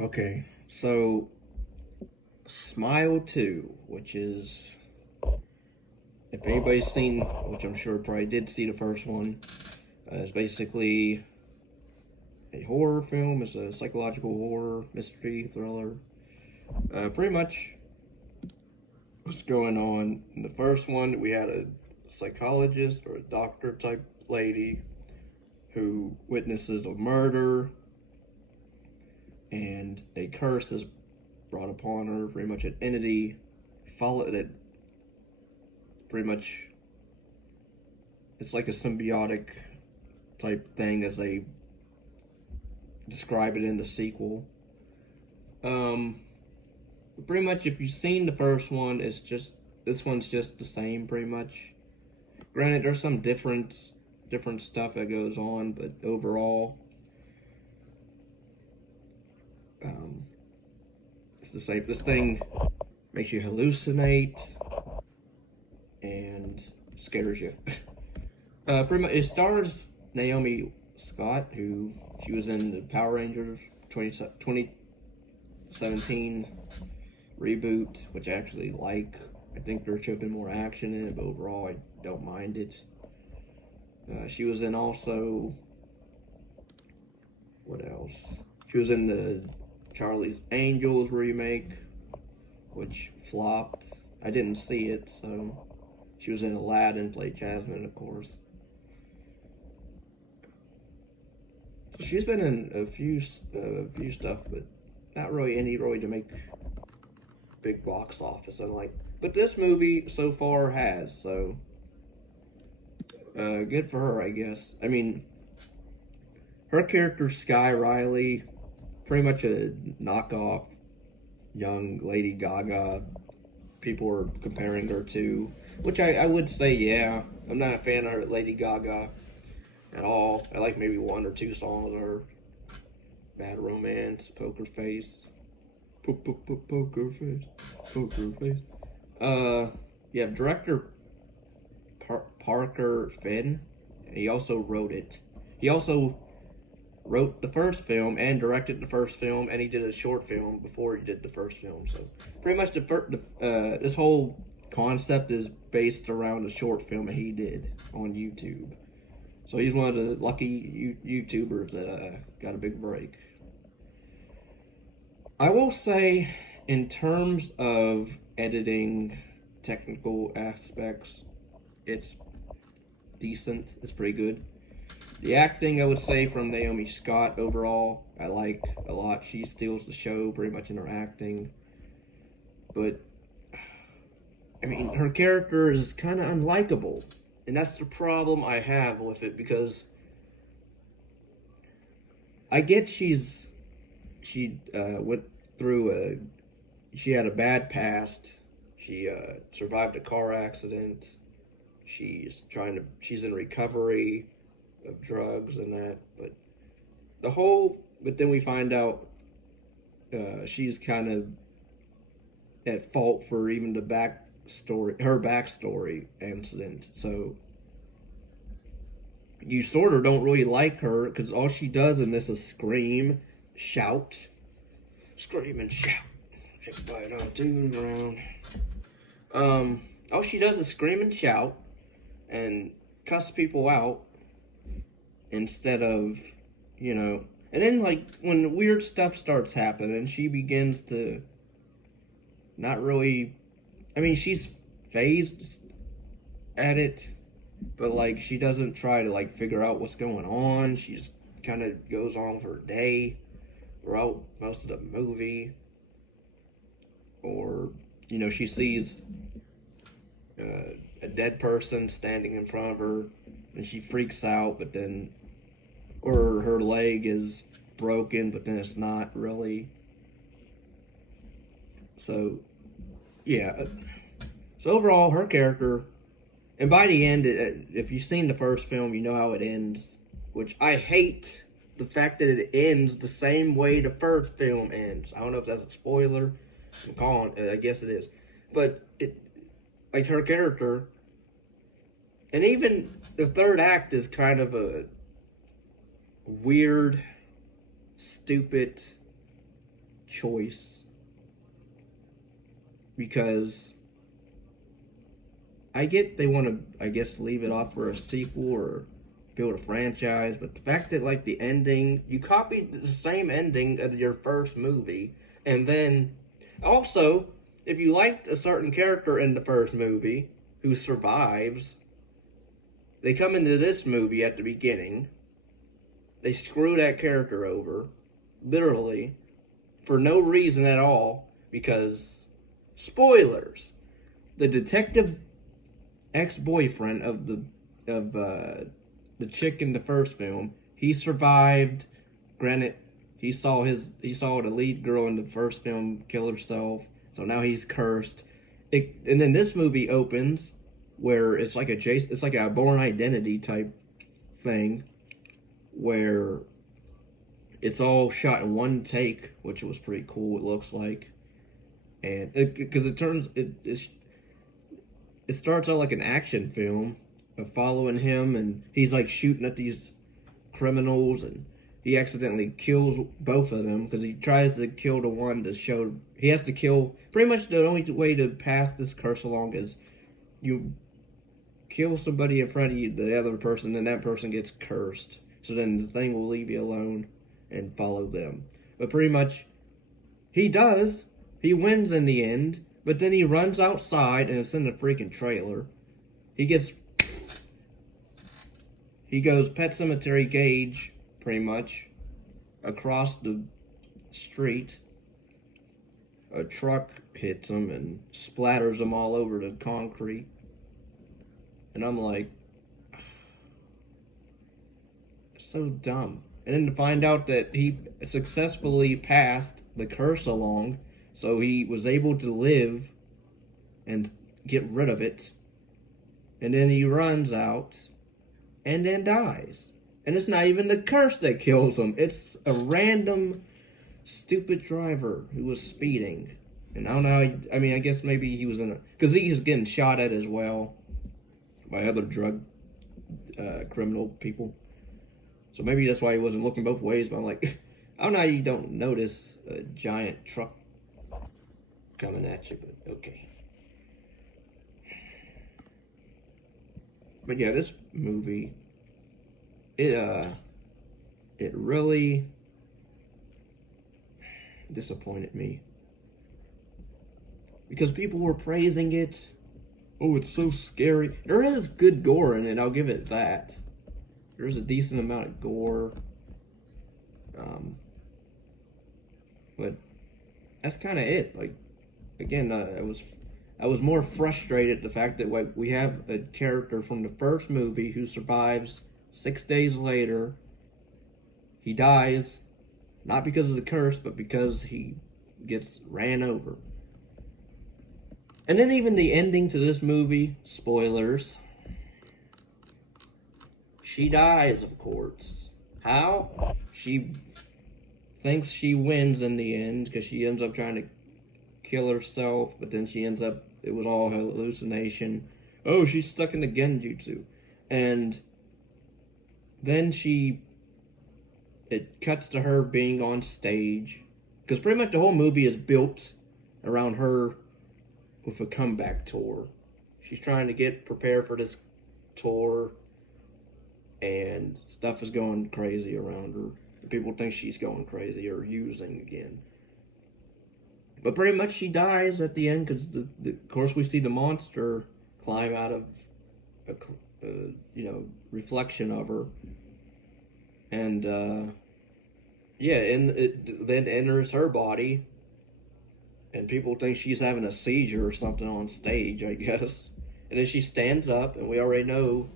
Okay, so Smile 2, which is, if anybody's seen, which I'm sure probably did see the first one, it's basically a horror film. It's a psychological horror, mystery, thriller. Pretty much what's going on. In the first one, we had a psychologist or a doctor type lady who witnesses a murder, and a curse is brought upon her. Pretty much an entity follow that. Pretty much, it's like a symbiotic type thing as they describe it in the sequel. Um, Pretty much, if you've seen the first one, it's just this one's just the same, pretty much. Granted, there's some different stuff that goes on, but overall, um, it's the same. This thing makes you hallucinate and scares you. Pretty much, it stars Naomi Scott, who she was in the Power Rangers 2017 reboot, which I actually like. I think there should have been more action in it, but overall, I don't mind it. She was in also, what else? She was in the Charlie's Angels remake, which flopped. I didn't see it, so she was in Aladdin, played Jasmine, of course. She's been in a few stuff, but not really any really to make big box office. I'm like, but this movie so far has, so good for her, I guess. I mean, her character Sky Riley, pretty much a knockoff young Lady Gaga. People are comparing her to, which I would say, yeah. I'm not a fan of Lady Gaga at all. I like maybe one or two songs of her. Bad Romance, Poker Face, Poker Face, Poker Face. Uh, you have director Parker Finn. He also wrote it. He also wrote the first film and directed the first film, and he did a short film before he did the first film. So pretty much this whole concept is based around a short film that he did on YouTube. So he's one of the lucky YouTubers that got a big break. I will say, in terms of editing, technical aspects, it's decent. It's pretty good. The acting, I would say, from Naomi Scott overall, I like a lot. She steals the show pretty much in her acting. But, I mean, her character is kind of unlikable. And that's the problem I have with it, because I get she went through she had a bad past. She survived a car accident. She's in recovery of drugs and that. But then we find out she's kind of at fault for even her backstory incident. So you sort of don't really like her because all she does in this is shout, scream and shout. Everybody don't do the ground. All she does is scream and shout and cuss people out instead of, you know. And then, like, when weird stuff starts happening, she begins to not really. I mean, she's phased at it, but, like, she doesn't try to, like, figure out what's going on. She just kind of goes on with her day throughout most of the movie. Or, she sees a dead person standing in front of her and she freaks out, but then, or her leg is broken, but then it's not really. So, yeah. So, overall, her character, and by the end, if you've seen the first film, you know how it ends, which I hate the fact that it ends the same way the first film ends. I don't know if that's a spoiler. I'm calling it, I guess it is. But like her character, and even the third act is kind of a weird, stupid choice, because I get they want to, I guess, leave it off for a sequel or build a franchise, but the fact that, like, the ending, you copied the same ending of your first movie, and then also, if you liked a certain character in the first movie who survives, they come into this movie at the beginning, they screw that character over, literally, for no reason at all, because, spoilers, the detective ex-boyfriend of the chick in the first film, he survived. Granted, he saw the lead girl in the first film kill herself, so now he's cursed. And then this movie opens where it's like a Born Identity type thing, where it's all shot in one take, which was pretty cool. It looks like, and because it starts out like an action film of following him, and he's like shooting at these criminals, and he accidentally kills both of them because he tries to kill the one to show he has to kill. Pretty much the only way to pass this curse along is you kill somebody in front of you, the other person, and that person gets cursed. So then the thing will leave you alone and follow them. But pretty much, he does. He wins in the end, but then he runs outside, and it's in the freaking trailer. He goes Pet Cemetery Gage, pretty much, across the street. A truck hits him and splatters him all over the concrete. And I'm like, so dumb. And then to find out that he successfully passed the curse along, so he was able to live and get rid of it. And then he runs out and then dies. And it's not even the curse that kills him. It's a random stupid driver who was speeding. And I don't know, I mean, I guess maybe he was because he was getting shot at as well by other drug criminal people. So maybe that's why he wasn't looking both ways. But I'm like, I don't know how you don't notice a giant truck coming at you, but okay. But yeah, this movie, it really disappointed me. Because people were praising it. Oh, it's so scary. There is good gore in it, I'll give it that. There's a decent amount of gore. But that's kind of it. Like, again, I was more frustrated at the fact that, like, we have a character from the first movie who survives 6 days later. He dies, not because of the curse, but because he gets ran over. And then even the ending to this movie, spoilers, she dies, of course. How? She thinks she wins in the end because she ends up trying to kill herself, but then she ends up, it was all hallucination. Oh, she's stuck in the genjutsu. And then it cuts to her being on stage. Because pretty much the whole movie is built around her with a comeback tour. She's trying to get prepared for this tour, and stuff is going crazy around her. People think she's going crazy or using again. But pretty much she dies at the end because, of course, we see the monster climb out of a reflection of her. And, yeah, and it then enters her body. And people think she's having a seizure or something on stage, I guess. And then she stands up, and we already know,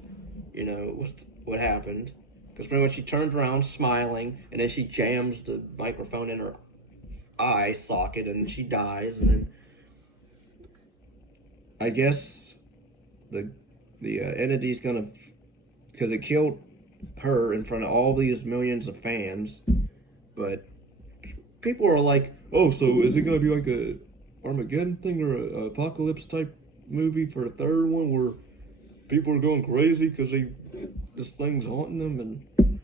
what happened. Because pretty much she turns around smiling, and then she jams the microphone in her eye socket, and she dies. And then I guess the entity's gonna, because it killed her in front of all these millions of fans. But people are like, oh, so is it gonna be like a Armageddon thing or a apocalypse type movie for the third one where people are going crazy because this thing's haunting them? And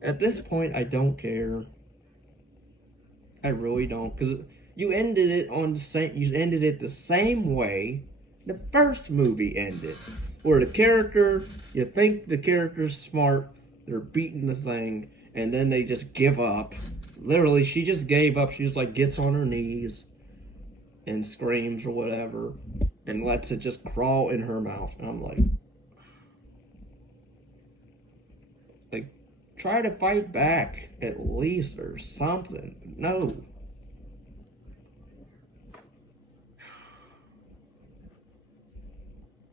at this point, I don't care. I really don't, because you ended it on the same. You ended it the same way the first movie ended, where the character, you think the character's smart, they're beating the thing, and then they just give up. Literally, she just gave up. She just like gets on her knees and screams or whatever, and lets it just crawl in her mouth. And I'm like, try to fight back at least or something. No.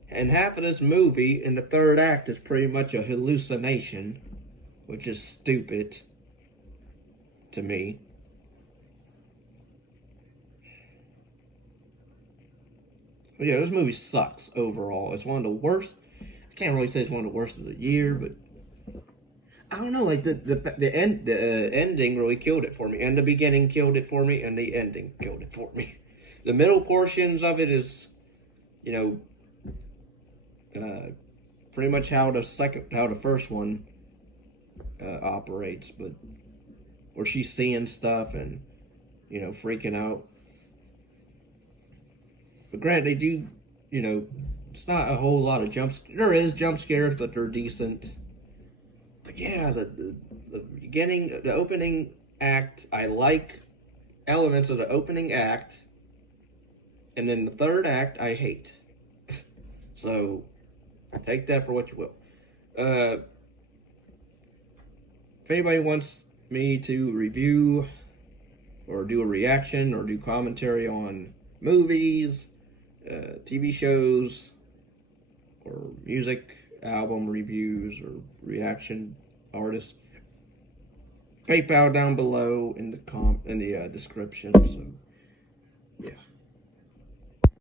And half of this movie in the third act is pretty much a hallucination, which is stupid to me. But yeah, this movie sucks overall. It's one of the worst. I can't really say it's one of the worst of the year, but I don't know. Like the ending really killed it for me, and the beginning killed it for me, and the ending killed it for me. The middle portions of it is, you know, pretty much how the first one operates, but where she's seeing stuff and freaking out. But granted, they do, it's not a whole lot of There is jump scares, but they're decent. But yeah, the beginning, the opening act, I like elements of the opening act, and then the third act, I hate. So take that for what you will. If anybody wants me to review or do a reaction or do commentary on movies, TV shows, or music album reviews or reaction artists, PayPal down below in the description. So